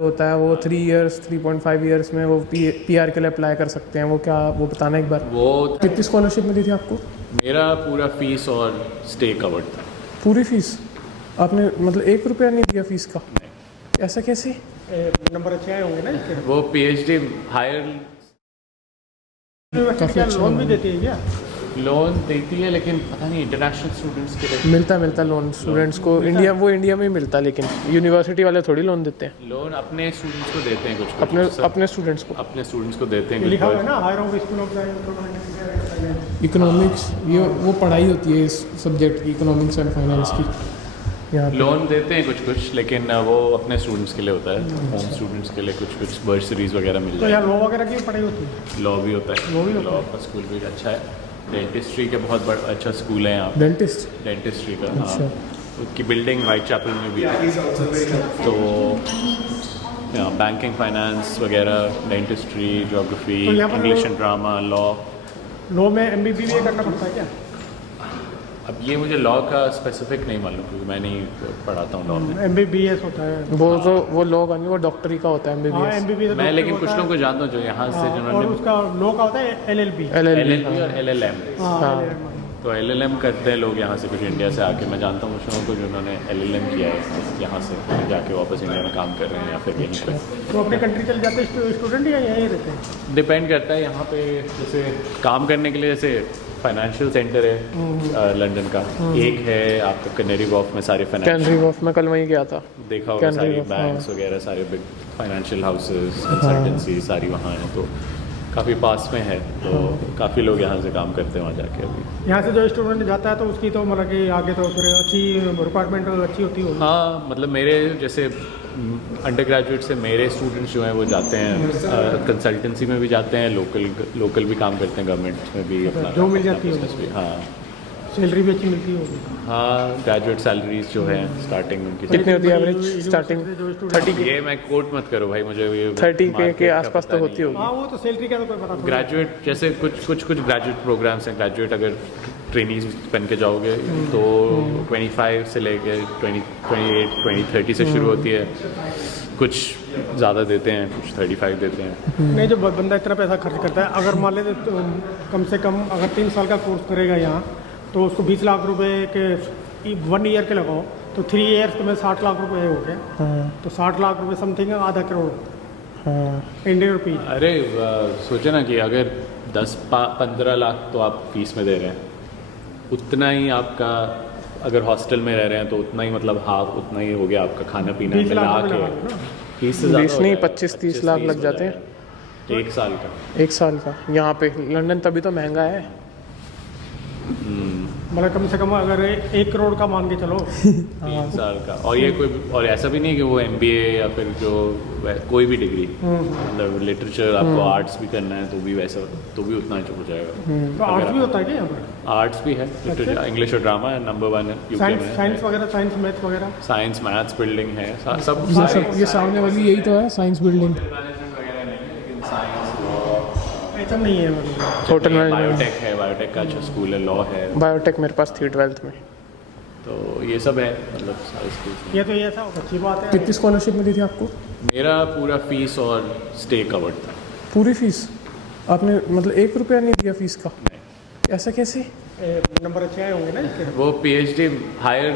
होता है वो 3 इयर्स 3.5 इयर्स में वो PR के लिए अप्लाई कर सकते हैं। वो क्या वो बताना एक बार। वो कितनी स्कॉलरशिप मिली थी आपको? मेरा पूरा फीस और स्टे कवर्ड था। पूरी फीस आपने मतलब 1 रुपया नहीं दिया फीस का? ऐसा कैसे? नंबर अच्छे आए होंगे ना इसके। वो PhD हायर यूनिवर्सिटी क्या लोन भी देती है क्या? लोन देती है, लेकिन पता नहीं इंटरनेशनल स्टूडेंट्स के लिए मिलता लोन स्टूडेंट्स को इंडिया में ही मिलता है, लेकिन यूनिवर्सिटी वाले थोड़ी लोन देते हैं। लोन अपने स्टूडेंट्स को देते हैं कुछ अपने स्टूडेंट्स को अपने स्टूडेंट्स को देते हैं लिखा हुआ है कुछ। ना higher of school of economics, ये वो पढ़ाई होती है इस सब्जेक्ट की, इकोनॉमिक्स एंड फाइनेंस की। यहाँ लोन देते हैं कुछ, लेकिन वो अपने स्टूडेंट्स के लिए होता है। होम स्टूडेंट्स के लिए कुछ बर्सरीज वगैरह मिल तो जाए। यार लॉ वगैरह की पढ़ाई होती है। लॉ भी होता है, लॉ का स्कूल भी अच्छा है। डेंटिस्ट्री के बहुत बड़ा अच्छा स्कूल है यहाँ। डेंटिस्ट्री का, हाँ। उसकी बिल्डिंग वाइट चैपल में भी है। तो यहाँ बैंकिंग, फाइनेंस वगैरह, डेंटिस्ट्री, ज्योग्राफी, तो यहाँ पर इंग्लिश एंड ड्रामा, लॉ में MBBA करना पड़ता है क्या? अब ये मुझे लॉ का स्पेसिफिक नहीं मालूम, क्योंकि मैं नहीं पढ़ाता हूँ लॉ में। MBBS होता है वो लॉ का नहीं, वो डॉक्टरी का होता है हाँ, MBBS। MBBS मैं लेकिन कुछ लोगों को जानता हूँ जो यहाँ से और जिन्होंने उसका लॉ का होता है LLB। LLB और LLM। हाँ तो LLM करते हैं लोग यहाँ से, कुछ इंडिया से आके। मैं जानता हूँ कुछ लोगों को जिन्होंने LLM किया है यहाँ से, जाके वापस इंडिया में काम कर रहे हैं या फिर यहीं पे। तो अपने कंट्री चले जाते हैं स्टूडेंट या यहीं रहते हैं? डिपेंड करता है यहाँ पे, जैसे काम करने के लिए, जैसे फाइनेंशियल सेंटर है लंदन का, एक है आपका कैनरी वॉर्फ में सारे कैनरी वॉर्फ में कल वहीं गया था, देखा होगा, Canary सारी Wharf, बैंक्स वगैरह, सारे बिग फाइनेंशियल हाउसेस, कंसल्टेंसी सारी वहाँ हैं। तो काफ़ी पास में है, तो काफ़ी लोग यहाँ से काम करते हैं वहाँ जाके। अभी यहाँ से जो स्टूडेंट जाता है तो उसकी तो मतलब कि आगे तो फिर अच्छी रिक्वायरमेंट अच्छी होती होगी। हाँ, मतलब मेरे जैसे अंडर ग्रेजुएट से मेरे स्टूडेंट्स जो हैं वो जाते हैं कंसल्टेंसी में भी जाते हैं, लोकल भी काम करते हैं, गवर्नमेंट में भी अपना जो मिल जाती है business भी। हाँ सैलरी भी अच्छी मिलती होगी। हाँ, ग्रेजुएट सैलरीज जो है स्टार्टिंग उनकी कितनी होती है एवरेज स्टार्टिंग? 30 ये मैं कोट मत करो भाई, मुझे ये 30 के market का आसपास पता तो होती नहीं। होगी। हाँ वो तो सैलरी का तो कोई पता नहीं। ग्रेजुएट जैसे कुछ ग्रेजुएट प्रोग्राम्स हैं। ग्रेजुएट अगर ट्रेनीज बन के जाओगे तो 25 से लेके 28 30 से शुरू होती है। कुछ ज़्यादा देते हैं, कुछ 35 देते हैं। नहीं, जो बंदा इतना पैसा खर्च करता है, अगर मान ले तो कम से कम अगर 3 साल का कोर्स करेगा यहाँ, तो उसको 20 लाख रुपए के 1 ईयर के लगाओ तो 3 ईयर्स में 60 लाख रुपए हो गए। तो 60 लाख रुपए समथिंग आधा करोड़ इंडियन रुपी। अरे सोचे ना कि अगर 10-15 लाख तो आप फीस में दे रहे हैं, उतना ही आपका अगर हॉस्टल में रह रहे हैं तो उतना ही, मतलब हाफ उतना ही हो गया आपका खाना पीना 20 मिला लाख के। रुपए लगा लो ना। फीस से ज़्यादा 20 हो नहीं, जाएगा, 25-30 लाख लग जाते हैं एक साल का। 1 साल का। यहाँ पे लंदन तभी तो महंगा है। मतलब कम से कम अगर 1 करोड़ का मान के चलो 3 साल का। और ये कोई, और ऐसा भी नहीं कि वो MBA या फिर जो कोई भी डिग्री, मतलब लिटरेचर आपको आर्ट्स भी करना है तो भी वैसा, तो भी उतना हो जाएगा। तो आर्ट्स भी होता है क्या यहाँ पर? आर्ट्स भी है, लिटरेचर, इंग्लिश और ड्रामा है, नंबर 1 UK में। साइंस वगैरह, साइंस मैथ्स वगैरह, साइंस, मैथ्स, बिल्डिंग है, सब ये सामने वाली यही तो है साइंस बिल्डिंग। मैनेजमेंट वगैरह नहीं है, लेकिन साइंस, ऐसा नहीं है मतलब। होटल मैनेजमेंट, बायोटेक है, बायोटेक का अच्छा स्कूल है, लॉ है। बायोटेक मेरे पास थी 12th में। तो ये सब है, मतलब सारे स्कूल। ये तो ये ऐसा अच्छी बात है। कितनी स्कॉलरशिप मिली थी आपको? मेरा पूरा फीस और स्टे कवर्ड था। पूरी फीस आपने मतलब 1 रुपया नहीं दिया फीस का? ऐसा कैसे? नंबर अच्छे आए होंगे ना इसके। वो PhD हायर,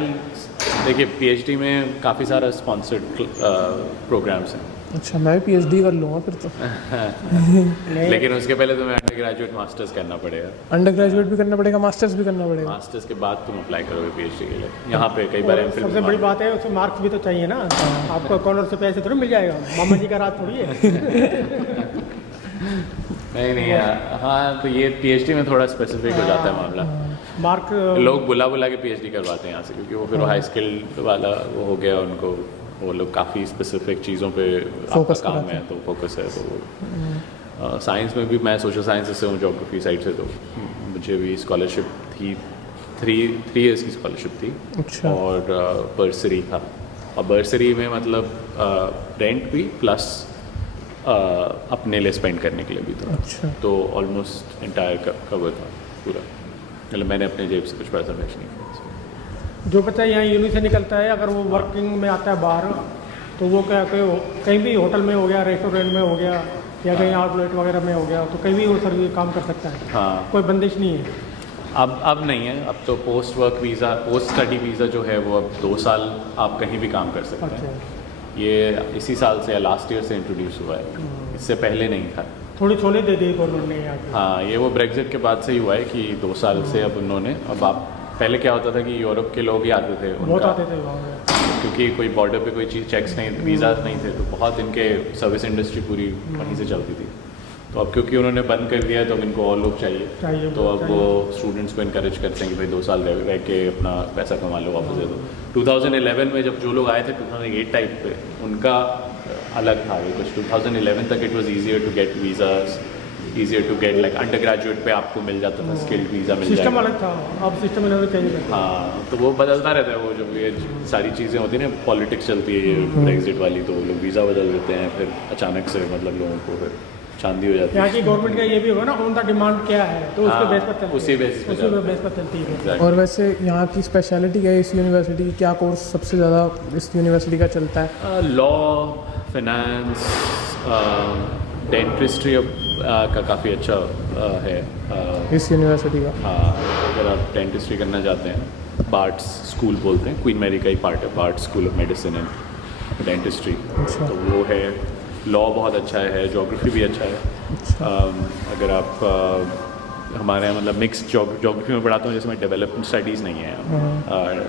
देखिए PhD में काफ़ी सारा स्पॉन्सर्ड प्रोग्राम्स हैं। अच्छा, मैं भी PhD कर लूँगा फिर तो। लेकिन उसके पहले तुम्हें अंडर ग्रेजुएट मास्टर्स करना पड़ेगा। अंडर ग्रेजुएट भी करना पड़ेगा, मास्टर्स भी करना पड़ेगा। मास्टर्स के बाद तुम अप्लाई करोगे PhD के लिए। यहाँ पे कई बार MPhil सबसे बड़ी बात है उसमें मार्क्स भी तो चाहिए ना। आपको कॉर्नर से पैसे थोड़ी मिल जाएगा, मामा जी का राज थोड़ी है। नहीं, हाँ, तो ये PhD में थोड़ा स्पेसिफिक हो जाता है मामला। मार्क लोग बुला के PhD करवाते हैं यहाँ से, क्योंकि वो फिर हाई स्किल्ड वाला वो हो गया उनको। वो लोग काफ़ी स्पेसिफिक चीज़ों पे आपका काम है तो फोकस है। तो साइंस में भी, मैं सोशल साइंस से हूँ, ज्योग्राफी साइड से, तो मुझे भी स्कॉलरशिप थी, 3 इयर्स की स्कॉलरशिप थी। अच्छा। और बर्सरी था, और बर्सरी में मतलब रेंट भी प्लस अपने लिए स्पेंड करने के लिए भी था। अच्छा। तो ऑलमोस्ट इंटायर कवर था पूरा, मतलब मैंने अपने जेब से कुछ पैसा खर्च नहीं किया। जो बच्चा यहाँ यूनि से निकलता है, अगर वो वर्किंग में आता है बाहर, तो वो क्या कहीं भी होटल में हो गया, रेस्टोरेंट में हो गया, या कहीं आउटलेट वगैरह में हो गया, तो कहीं भी वो सर्विस काम कर सकता है। हाँ, कोई बंदिश नहीं है। अब नहीं है। अब तो post work visa, post study visa जो है वो अब 2 साल आप कहीं भी काम कर सकते हैं। अच्छा, ये इसी साल से या लास्ट ईयर से इंट्रोड्यूस हुआ है, इससे पहले नहीं था। थोड़ी छोले दे दी गवर्नमेंट ने यहाँ की। हाँ, ये वो ब्रेग्जिट के बाद से ही हुआ है कि 2 साल से अब उन्होंने, अब आप पहले क्या होता था कि यूरोप के लोग ही आते थे, बहुत उनका आते थे वहाँ में। क्योंकि कोई बॉर्डर पे कोई चीज़ चेक्स नहीं, वीज़ाज नहीं थे, तो बहुत इनके सर्विस इंडस्ट्री पूरी वहीं से चलती थी। तो अब क्योंकि उन्होंने बंद कर दिया है तो अब इनको और लोग चाहिए, तो अब वो स्टूडेंट्स को इनकरेज करते हैं कि भाई 2 साल रह के अपना पैसा कमा लो, वापस दे दो। 2011 में जब जो लोग आए थे 2008 टाइप पे, उनका अलग था ये कुछ। 2011 तक it was easier to get visas, easier to get like undergraduate पे आपको मिल जाता था, स्किल्ड वीज़ा मिल सिस्टम जाएगा। अलग था, अब सिस्टम इन्होंने चेंज कर दिया। हाँ, तो वो बदलता रहता है, वो जब ये सारी चीज़ें होती हैं ना, पॉलिटिक्स चलती है ये ब्रेग्जिट वाली, तो लोग वीज़ा बदल देते हैं, फिर अचानक से मतलब लोगों को फिर चांदी हो जाती यहाँ है। की गवर्नमेंट का ये भी होगा ना, ऑन द डिमांड क्या है, तो उसके हाँ, बेस पर चलती है। उसी बेस पे उसी चलता है। बेस पर चलती है। Exactly. और वैसे यहाँ की स्पेशलिटी क्या है इस यूनिवर्सिटी की? क्या कोर्स सबसे ज़्यादा इस यूनिवर्सिटी का चलता है? लॉ, फाइनेंस, डेंटिस्ट्री का काफ़ी अच्छा है इस यूनिवर्सिटी का? हाँ, अगर आप डेंटिस्ट्री करना चाहते हैं, बार्ट्स स्कूल बोलते हैं, क्वीन मैरी का ही पार्ट है, bards school of medicine and dentistry, अच्छा। तो वो है। लॉ बहुत अच्छा है, ज्योग्राफी भी अच्छा है। अगर आप हमारे यहाँ मतलब मिक्स ज्योग्राफी में पढ़ाता हूँ, जैसे मैं डेवलपमेंट स्टडीज़ नहीं है,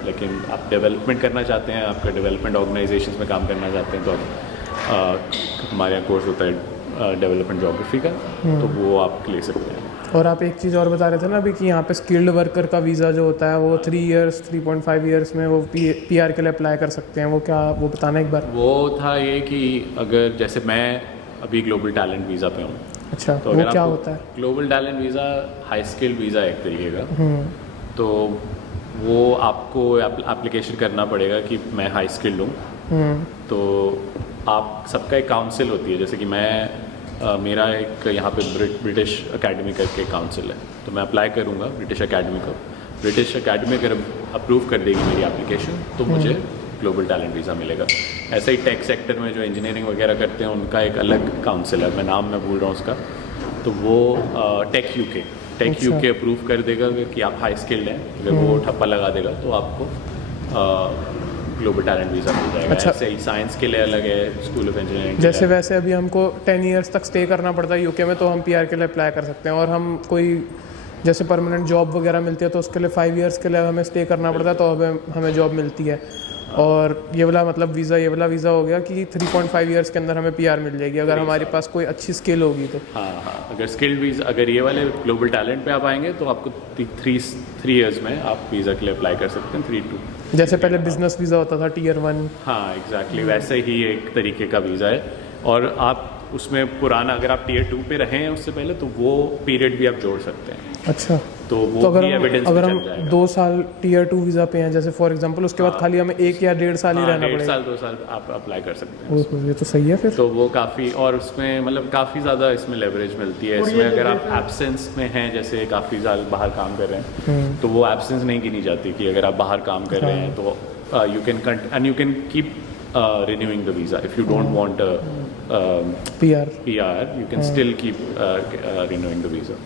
लेकिन आप डेवलपमेंट करना चाहते हैं, आपका डेवलपमेंट ऑर्गेनाइजेशंस में काम करना चाहते हैं, तो आप हमारे यहाँ कोर्स होता है डेवलपमेंट ज्योग्राफी का, तो वो आप ले सकते हैं। और आप एक चीज़ और बता रहे थे ना अभी कि यहाँ पे स्किल्ड वर्कर का वीज़ा जो होता है वो 3 इयर्स 3.5 इयर्स में वो PR के लिए अप्लाई कर सकते हैं, वो क्या, वो बताना एक बार। वो था ये कि अगर जैसे मैं अभी ग्लोबल टैलेंट वीज़ा पे हूँ, अच्छा, तो वो अगर क्या आपको होता है? Global talent visa high skill visa एक तरीके का, तो वो आपको एप्लीकेशन करना पड़ेगा कि मैं हाई स्किल्ड हूँ। तो आप सबका एक काउंसिल होती है, जैसे कि मैं मेरा एक यहाँ पे ब्रिटिश एकेडमी करके काउंसिल है, तो मैं अप्लाई करूँगा ब्रिटिश एकेडमी को। ब्रिटिश एकेडमी अगर अप्रूव कर देगी मेरी एप्लीकेशन, तो मुझे ग्लोबल टैलेंट वीज़ा मिलेगा। ऐसे ही टेक सेक्टर में जो इंजीनियरिंग वगैरह करते हैं, उनका एक अलग काउंसिल है, मैं नाम मैं भूल रहा हूँ उसका, तो वो टेक यूके अप्रूव कर देगा कि आप हाई स्किल्ड हैं। अगर वो ठप्पा लगा देगा तो आपको ग्लोबल टैलेंट वीज़ा मिल जाएगा। अच्छा। ऐसे ही साइंस के लिए अलग है, स्कूल ऑफ इंजीनियरिंग जैसे वैसे अभी हमको 10 इयर्स तक स्टे करना पड़ता है यूके में, तो हम PR के लिए अप्लाई कर सकते हैं। और हम कोई जैसे परमानेंट जॉब वगैरह मिलती है तो उसके लिए 5 इयर्स के लिए हमें स्टे करना पड़ता है, तो हमें जॉब मिलती है। और ये वाला मतलब वीज़ा, ये वाला वीज़ा हो गया कि 3.5 इयर्स के अंदर हमें PR मिल जाएगी अगर हमारे पास कोई अच्छी स्किल होगी तो। हाँ, अगर स्किल्ड वीज़ा, अगर ये वाले ग्लोबल टैलेंट पे आप आएंगे तो आपको 3 इयर्स में आप वीज़ा के लिए अप्लाई कर सकते हैं, 3 to। जैसे पहले बिजनेस वीज़ा होता था Tier 1। हाँ, एग्जैक्टली वैसे ही एक तरीके का वीज़ा है। और आप उसमें पुराना, अगर आप Tier 2 पे रहे हैं उससे पहले, तो वो पीरियड भी आप जोड़ सकते हैं, अच्छा, तो वो तो भी एविडेंस अगर में हम चल जाएगा। 2 साल Tier 2 वीज़ा पे हैं जैसे फॉर एग्जांपल, उसके बाद खाली हमें 1 या 1.5 साल ही रहना 1.5 पड़ेगा। साल 2 साल आप अप्लाई कर सकते हैं। ओह, ये तो सही है फिर। तो वो काफ़ी, और उसमें मतलब काफ़ी ज़्यादा इसमें लेवरेज मिलती है। और इसमें ये अगर आप एब्सेंस में हैं, जैसे काफ़ी साल बाहर काम कर रहे हैं, तो वो एब्सेंस नहीं गिनी जाती कि अगर आप बाहर काम कर रहे हैं तो you can keep renewing the visa if you don't want a PR। PR, you can still keep renewing the visa.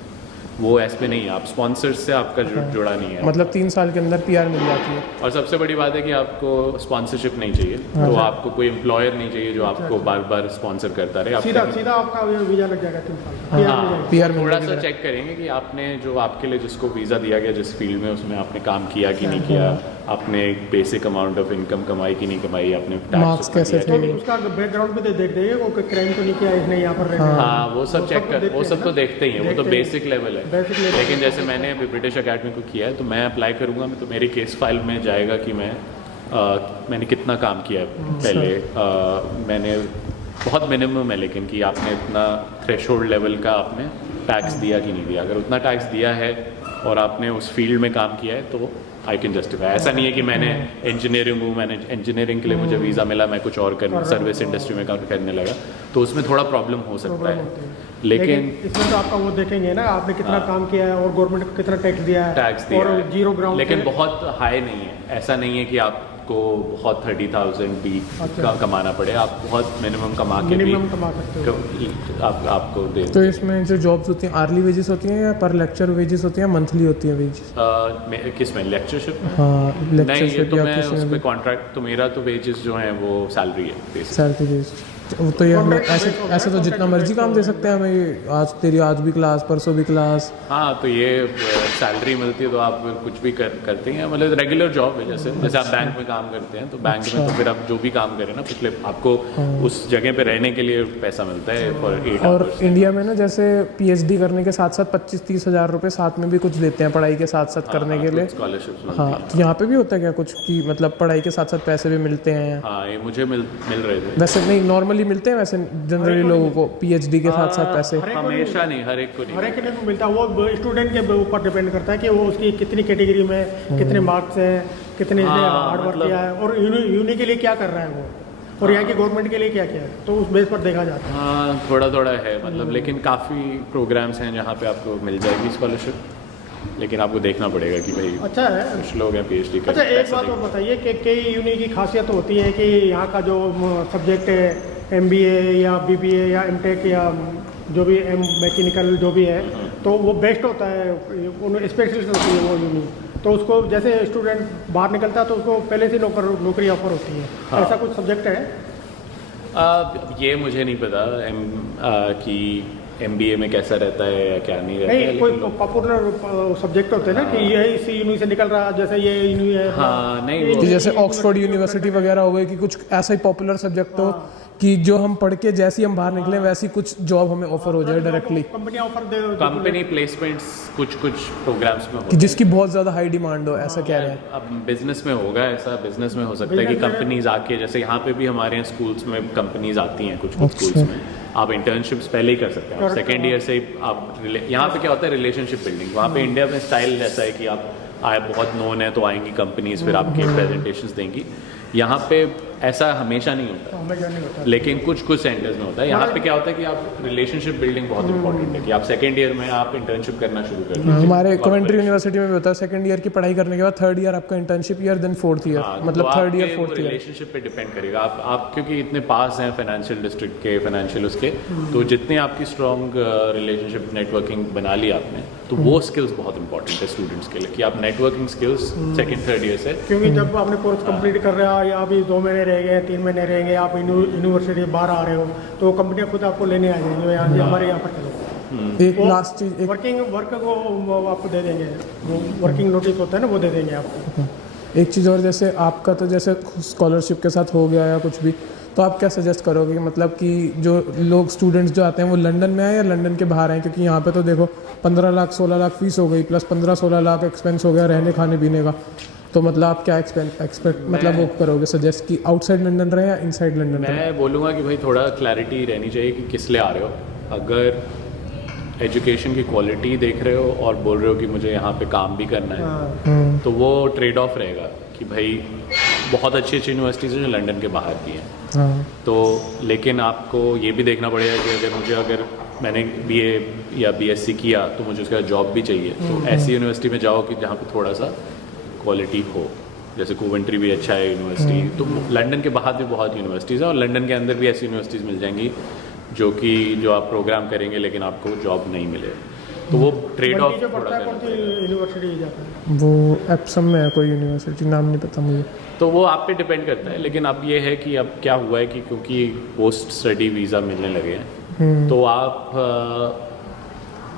वो ऐसे नहीं है, आप स्पॉन्सर्स से आपका जुड़ा नहीं है। मतलब 3 साल के अंदर PR मिल जाती है। और सबसे बड़ी बात है कि आपको स्पॉन्सरशिप नहीं चाहिए, तो आपको कोई एम्प्लॉयर नहीं चाहिए जो आपको बार बार स्पॉन्सर करता रहे। सीधा आपका वीज़ा लग जाएगा 3 साल का। हाँ, PR मिल थोड़ा जाएगी। सा चेक करेंगे कि आपने जो आपके लिए जिसको वीज़ा दिया गया, जिस फील्ड में, उसमें आपने काम किया कि नहीं किया, आपने एक बेसिक अमाउंट ऑफ इनकम कमाई कि नहीं कमाई, आपने Marks कैसे तो उसका बैकग्राउंड भी देख देंगे, वो क्राइम तो नहीं किया इसने यहाँ पर रहने। हाँ, वो सब चेक कर, वो सब तो देखते ही हैं, वो तो देखते हैं। बेसिक लेवल है। Basic level। लेकिन जैसे मैंने अभी ब्रिटिश एकेडमी को किया है, तो मैं अप्लाई करूँगा, तो मेरी केस फाइल में जाएगा कि मैंने कितना काम किया है पहले। मैंने बहुत मिनिमम है, लेकिन कि आपने इतना थ्रेशोल्ड लेवल का आपने टैक्स दिया कि नहीं दिया। अगर उतना टैक्स दिया है और आपने उस फील्ड में काम किया है तो आई कैन जस्टिफाई। ऐसा नहीं है कि मैंने इंजीनियरिंग हूँ, मैंने इंजीनियरिंग के लिए मुझे वीज़ा मिला, मैं कुछ और सर्विस इंडस्ट्री में काम करने लगा, तो उसमें थोड़ा प्रॉब्लम हो सकता है। लेकिन इसमें तो आपका वो देखेंगे ना, आपने कितना काम किया है और गवर्नमेंट कितना टैक्स दिया है, टैक्स दिया और है, जीरो ग्राउंड लेकिन बहुत हाई नहीं है। ऐसा नहीं है कि आप आपको बहुत 30,000 भी कमाना पड़े, आप बहुत मिनिमम कमा के भी मिनिमम कमा सकते हो। आपको दे तो इसमें जो जॉब्स होती हैं आर्ली वेजेस होती हैं या पर लेक्चर वेजेस होती हैं, मंथली होती हैं वेजेस? किस में लेक्चरशिप? हाँ नहीं, ये लेक्चरशिप तो या मैं किसी उस में पे भी कॉन्ट्रैक्ट, तो मेरा तो वेजेस जो है वो सैलरी है बेसिक। Salary based. तो ये हमें ऐसे ऐसे तो जितना मर्जी काम दे सकते हैं हमें, आज तेरी आज भी क्लास परसों भी क्लास। हाँ, तो ये सैलरी मिलती है तो आप फिर कुछ भी करते हैं, मतलब रेगुलर जॉब है। जैसे आप बैंक में काम करते हैं तो बैंक में तो फिर आप जो भी काम करें ना, पिछले आपको उस जगह पे रहने के लिए पैसा मिलता है फॉर 8 और आवर्स। इंडिया में ना जैसे पीएचडी करने के साथ साथ 25-30 हज़ार रुपये साथ में भी कुछ देते हैं पढ़ाई के साथ साथ करने के लिए। स्कॉलरशिप। हाँ, तो यहाँ पे भी होता है क्या कुछ कि मतलब पढ़ाई के साथ साथ पैसे भी मिलते हैं? हाँ, ये मुझे मिल रहे थे। वैसे नहीं, नॉर्मली मिलते हैं वैसे जनरली लोगों को पीएचडी के साथ साथ पैसे? हमेशा नहीं, हर एक को नहीं। हर एक को मिलता है, वो स्टूडेंट के ऊपर डिपेंड करता है कि वो उसकी कितनी कैटेगरी में कितने मार्क्स हैं, कितने हार्ड वर्क किया है और यूनी के लिए क्या कर रहा है वो, और यहाँ की गवर्नमेंट के लिए क्या किया है, तो उस बेस पर देखा जाता है। हाँ, थोड़ा थोड़ा है मतलब, लेकिन काफ़ी प्रोग्राम्स हैं जहाँ पे आपको मिल जाएगी स्कॉलरशिप, लेकिन आपको देखना पड़ेगा कि भाई अच्छा है। कुछ लोग हैं पीएचडी कर। अच्छा, एक बात और बताइए कि कई यूनी की खासियत होती है कि यहाँ का जो सब्जेक्ट है एमबीए या बीबीए या एमटेक या जो भी मैकेनिकल जो भी है, तो वो बेस्ट होता है, स्पेशलिस्ट होती है वो यूनी, तो उसको जैसे स्टूडेंट बाहर निकलता है तो उसको पहले से नौकरी ऑफर होती है। हाँ। ऐसा कुछ सब्जेक्ट है? ये मुझे नहीं पता कि एमबीए में कैसा रहता है या क्या नहीं रहता है, नहीं, कोई लेकिन पॉपुलर सब्जेक्ट होते हैं ना कि ये इसी यूनी से निकल रहा है, जैसे ये यूनी है। हाँ, नहीं कि वो जैसे ऑक्सफोर्ड यूनिवर्सिटी वगैरह हो गई कि कुछ ऐसा ही पॉपुलर सब्जेक्ट हो कि जो हम पढ़ के जैसे ही हम बाहर निकले वैसी कुछ जॉब हमें ऑफर हो जाए डायरेक्टली, कंपनियां ऑफर दे, कंपनी प्लेसमेंट्स कुछ प्रोग्राम्स में कि होते जिसकी बहुत ज़्यादा हाई डिमांड हो, ऐसा कह रहे हैं? अब बिजनेस में होगा ऐसा, बिजनेस में हो सकता है कि कंपनीज आके, जैसे यहाँ पे भी हमारे यहाँ स्कूल्स में कंपनीज आती हैं कुछ स्कूल्स में, आप इंटर्नशिप्स पहले ही कर सकते हैं, सेकेंड ईयर से ही आप यहाँ पे क्या होता है रिलेशनशिप बिल्डिंग, वहाँ पे इंडिया में स्टाइल ऐसा है कि आप आए बहुत नोन है तो आएंगी कंपनीज, फिर आपके प्रेजेंटेशंस देंगी। यहाँ पे ऐसा हमेशा नहीं होता, हमें नहीं होता, लेकिन कुछ सेंटर्स में होता है। यहाँ पे क्या होता है कि आप रिलेशनशिप बिल्डिंग बहुत इंपॉर्टेंट है कि आप सेकंड ईयर में आप इंटर्नशिप करना शुरू कर दीजिए। हमारे कमेंट्री यूनिवर्सिटी में भी होता है, सेकंड ईयर की पढ़ाई करने के बाद थर्ड ईयर आपका internship year, then fourth year, मतलब third year fourth year. Relationship पे डिपेंड करेगा, आप क्योंकि इतने पास हैं फाइनेंशियल डिस्ट्रिक्ट के, फाइनेंशियल उसके, तो जितने आपकी स्ट्रॉन्ग रिलेशनशिप नेटवर्किंग बना ली आपने, तो वो स्किल्स बहुत इंपॉर्टेंट है स्टूडेंट्स के लिए कि आप networking skills second third year से, क्योंकि जब आपने कोर्स कंप्लीट कर रहा है या अभी 2 महीने रह गए 3 महीने रहेंगे, आप यूनिवर्सिटी बाहर आ रहे हो, तो कंपनियां खुद आपको लेने आ जाएंगी, यहाँ से हमारे यहाँ पर चलो। एक लास्ट चीज, एक वर्क को वो आपको दे देंगे, वो वर्किंग नोटिस होता है ना, वो दे देंगे आपको। एक चीज़ और, जैसे आपका तो जैसे स्कॉलरशिप के साथ हो गया या कुछ भी, तो आप क्या सजेस्ट करोगे कि मतलब कि जो लोग स्टूडेंट्स जो आते हैं वो लंदन में आए या लंदन के बाहर आए? क्योंकि यहाँ पे तो देखो 15 लाख 16 लाख फीस हो गई, प्लस 15-16 लाख एक्सपेंस हो गया रहने खाने पीने का, तो मतलब आप क्या एक्सपेक्ट मतलब वो करोगे सजेस्ट कि आउटसाइड लंदन रहे या इनसाइड लंदन रहे? मैं बोलूँगा कि भाई थोड़ा क्लैरिटी रहनी चाहिए कि किस लिए आ रहे हो। अगर एजुकेशन की क्वालिटी देख रहे हो और बोल रहे हो कि मुझे यहाँ पे काम भी करना है, तो वो ट्रेड ऑफ रहेगा कि भाई बहुत अच्छी अच्छी यूनिवर्सिटीज़ हैं जो लंदन के बाहर की हैं, हाँ, तो लेकिन आपको ये भी देखना पड़ेगा कि अगर मैंने बीए या बीएससी किया तो मुझे उसका जॉब भी चाहिए, तो ऐसी यूनिवर्सिटी में जाओ कि जहाँ पे थोड़ा सा क्वालिटी हो, जैसे कोवेंट्री भी अच्छा है यूनिवर्सिटी, तो लंदन के बाहर भी बहुत यूनिवर्सिटीज़ हैं और लंदन के अंदर भी ऐसी यूनिवर्सिटीज़ मिल जाएंगी जो आप प्रोग्राम करेंगे लेकिन आपको जॉब नहीं मिले, तो वो ट्रेड ऑफ थोड़ा करना पड़ेगा। यूनिवर्सिटी जाता है वो एप्सम में है कोई यूनिवर्सिटी, नाम नहीं पता मुझे, तो वो आप पे डिपेंड करता है। लेकिन अब ये है कि अब क्या हुआ है कि क्योंकि पोस्ट स्टडी वीज़ा मिलने लगे हैं, तो आप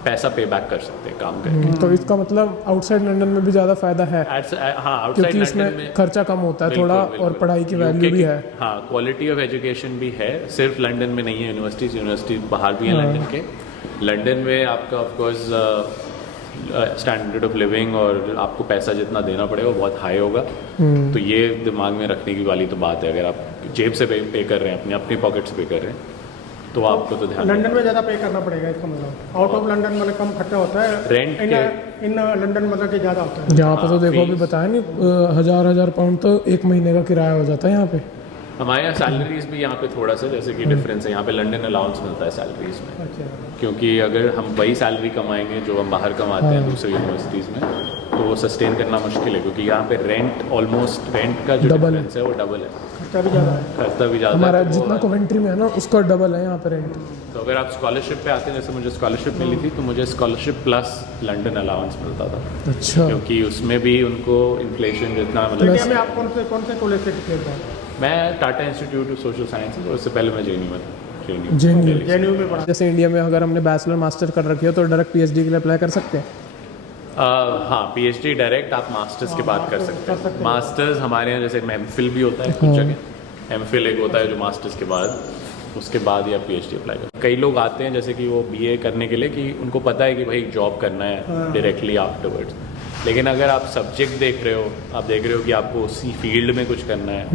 पैसा पे बैक कर सकते हैं काम करके। तो इसका मतलब आउटसाइड लंदन में भी ज़्यादा फायदा है, हाँ, आउटसाइड क्योंकि लंदन इसमें में खर्चा कम होता है थोड़ा और पढ़ाई की वैल्यू भी है। हाँ, क्वालिटी ऑफ एजुकेशन भी है, सिर्फ लंदन में नहीं है, यूनिवर्सिटी बाहर भी है लंदन के। लंदन में आपका ऑफकोर्स स्टैंडर्ड ऑफ लिविंग और आपको पैसा जितना देना पड़ेगा वो बहुत हाई होगा, तो ये दिमाग में रखने की वाली तो बात है। अगर आप जेब से पे कर रहे हैं, अपनी पॉकेट से पे कर रहे हैं, तो आपको तो ध्यान लंदन में ज़्यादा पे करना पड़ेगा, इसका मतलब आउट ऑफ लंदन मतलब कम खर्चा होता है, रेंट इन लंदन मतलब कि ज़्यादा होता है। यहाँ पे तो देखो अभी बताया नहीं, 1000 पाउंड तो एक महीने का किराया हो जाता है यहाँ पे। हमारे यहाँ सैलरीज भी यहाँ पे थोड़ा सा जैसे कि डिफरेंस है, यहाँ पे लंदन अलाउंस मिलता है सैलरीज में, अच्छा, क्योंकि अगर हम वही सैलरी कमाएंगे जो हम बाहर कमाते हैं दूसरी यूनिवर्सिटीज़ में, तो वो सस्टेन करना मुश्किल है, क्योंकि यहाँ पे रेंट ऑलमोस्ट रेंट का जो Double है। डिफरेंस है वो डबल है, खर्चा भी ज़्यादा है। खर्चा भी ज़्यादा हमारा है। तो जितना कॉवेंट्री में है ना उसका डबल है यहाँ पे रेंट। तो अगर आप स्कॉलरशिप पे आते हैं, जैसे मुझे स्कॉलरशिप मिली थी, तो मुझे स्कॉलरशिप प्लस लंदन अलाउंस मिलता था, अच्छा, क्योंकि उसमें भी उनको इन्फ्लेशन जितना मतलब। इंडिया में आप कौन से कॉलेज से टिकट हैं? मैं Tata institute of social sciences, और उससे पहले मैं JNU में था। JNU। JNU में पढ़ा। जैसे इंडिया में अगर हमने बैचलर मास्टर कर रखी हो तो डायरेक्ट PhD के लिए अप्लाई कर सकते हैं। हाँ, PhD डायरेक्ट आप मास्टर्स के बाद कर सकते हैं। मास्टर्स हमारे यहाँ जैसे MPhil भी होता है कुछ जगह, MPhil एक होता है जो मास्टर्स के बाद, उसके बाद ही आप PhD अप्लाई कर। कई लोग आते हैं जैसे कि वो BA करने के लिए, कि उनको पता है कि भाई जॉब करना है डायरेक्टली आफ्टरवर्ड्स, लेकिन अगर आप सब्जेक्ट देख रहे हो, आप देख रहे हो कि आपको उसी फील्ड में कुछ करना है,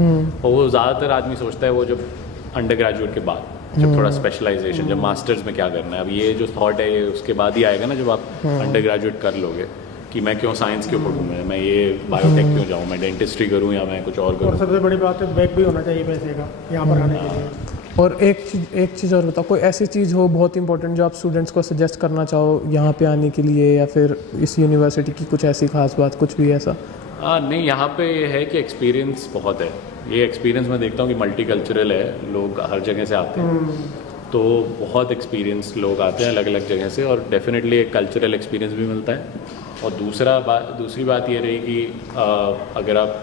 और वो ज़्यादातर आदमी सोचता है वो जब अंडर ग्रेजुएट के बाद, जब थोड़ा स्पेशलाइजेशन, जब मास्टर्स में क्या करना है। अब ये जो थॉट है ये उसके बाद ही आएगा ना, जब आप अंडर ग्रेजुएट कर लोगे, कि मैं क्यों साइंस क्यों पढ़ूँ, मैं ये बायोटेक क्यों जाऊँ, मैं डेंटिस्ट्री करूँ या मैं कुछ और और करूँ। सबसे बड़ी बात है बैक भी होना चाहिए पैसे का यहाँ पर आने के लिए। और एक चीज़ और बताओ, कोई ऐसी चीज़ हो बहुत इंपॉर्टेंट जो आप स्टूडेंट्स को सजेस्ट करना चाहो यहाँ पे आने के लिए, या फिर इस यूनिवर्सिटी की कुछ ऐसी खास बात, कुछ भी ऐसा? नहीं, यहाँ पे ये है कि एक्सपीरियंस बहुत है। ये एक्सपीरियंस मैं देखता हूँ कि मल्टीकल्चरल है, लोग हर जगह से आते हैं, तो बहुत एक्सपीरियंस लोग आते हैं अलग अलग जगह से, और डेफिनेटली एक कल्चरल एक्सपीरियंस भी मिलता है। और दूसरी बात ये रही कि अगर आप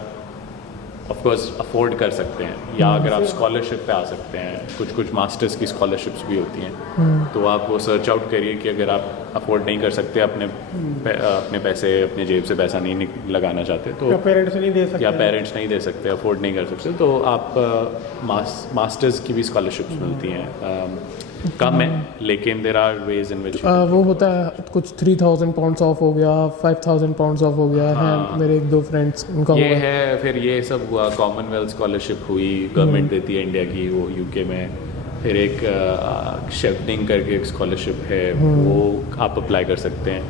ऑफकोर्स अफोर्ड कर सकते हैं, या अगर आप स्कॉलरशिप पे आ सकते हैं, कुछ मास्टर्स की स्कॉलरशिप्स भी होती हैं, तो आप वो सर्च आउट करिए कि अगर आप अफोर्ड नहीं कर सकते, अपने पैसे, अपने जेब से पैसा नहीं लगाना चाहते, तो या पेरेंट्स नहीं दे सकते, या पेरेंट्स नहीं दे सकते, अफोर्ड नहीं कर सकते, तो आप मास्टर्स की भी स्कॉलरशिप्स मिलती हैं। कम है, लेकिन देर आर वेज इन विच वो होता है कुछ 3000 पाउंड्स ऑफ हो गया, 5000 पाउंड्स ऑफ हो गया है। मेरे 1-2 फ्रेंड्स उनका ये हुआ है। फिर ये सब हुआ, कॉमनवेल्थ स्कॉलरशिप हुई, गवर्नमेंट देती है इंडिया की, वो UK में। फिर एक शेफनिंग करके एक स्कॉलरशिप है, वो आप अप्लाई कर सकते हैं।